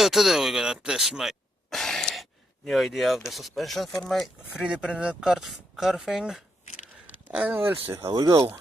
So today we're gonna test my new idea of the suspension for my 3D printed car thing, and we'll see how we go.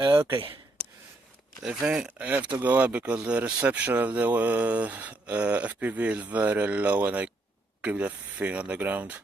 Okay, I think I have to go up because the reception of the FPV is very low and I keep the thing on the ground.